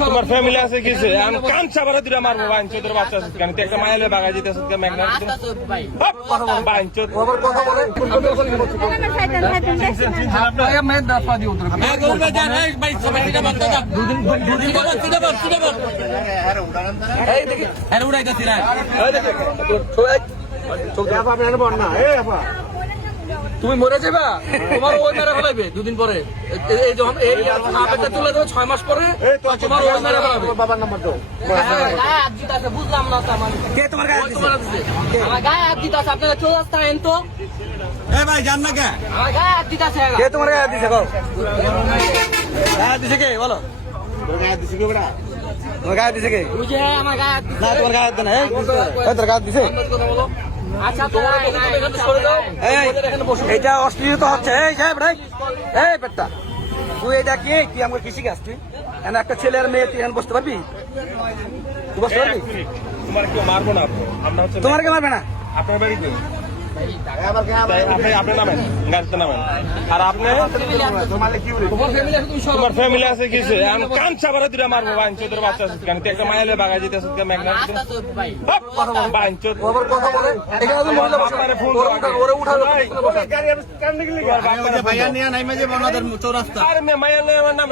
তোমার ফ্যামিলি আছে কিছু আমি কান চাবারে দুটা মারবো বাইঞ্চো তোর বাচ্চা আছে কেন তুই একটা মাইলে বাগাই দিতেছ কে মেঘনা বাইঞ্চো আবার কথা বলে আপনাকে मैं दफा दी उधर मैं गौर में जा रहा है भाई सब सीधा मत जा দুদিন পরে सीधा बस এই দেখি আরে উড়াইতাছি না এই দেখি চোখ আপা আপনি বল না এই আপা তুমি মরে যাবা তোমার ওই মেরে ফেলাইবে দুদিন পরে এই যখন এই আপেতে তুলে দেবে 6 মাস পরে তোমার ওই মেরে ফেলাবে বাবার নাম্বার দাও গায়ে হাত দিতাছে বুঝলাম না তো আমার কে তোমার গায়ে দিছে আমার গায়ে হাত দিতাছে আপনারা চৌরাস্তা আইন তো এ ভাই জান না কে আমার গায়ে হাত দিতাছে কে তোমার গায়ে হাত দিছে কও গায়ে হাত দিছে কে বলো তোর গায়ে হাত দিছে কে বড়া তোর গায়ে হাত দিছে কে ওই যে আমার গায়ে হাত দিছে না তোমার গায়ে হাত দেনা এই তোর গায়ে হাত দিছে কথা বলো আচ্ছা তোমার এখানে সরে দাও এইটা অশ্লীলতা হচ্ছে এই সাহেব রে এই বেটা তুই এটা কি কি আমাকে কৃষি গাছ তুই এখানে একটা ছেলে আর মেয়ে তুই এখানে বসতে পারবি বসতে পারবি তোমার কেউ মারবো না আমরা হচ্ছে তোমার কে মারবে না আপনার বাড়িতে আপনি নামেন গাড়িতে নামেন আর আপনি তোমার ফ্যামিলি আছে কিছু আমি কান চাবারে দুটা মারবো বাইঞ্চো তোর বাচ্চা আছে কেন তুই একটা মাইলে বাগাই দিতেছ কে মেঘনা বাইঞ্চো আবার কথা বলে এখানে তো মহিলা বসে ফোন ওরে উঠালো গাড়ি কান নিয়ে ভাইয়া নিয়ে নাইমে যে বনাদের চৌরাস্তা আরে মে মাইলে নাম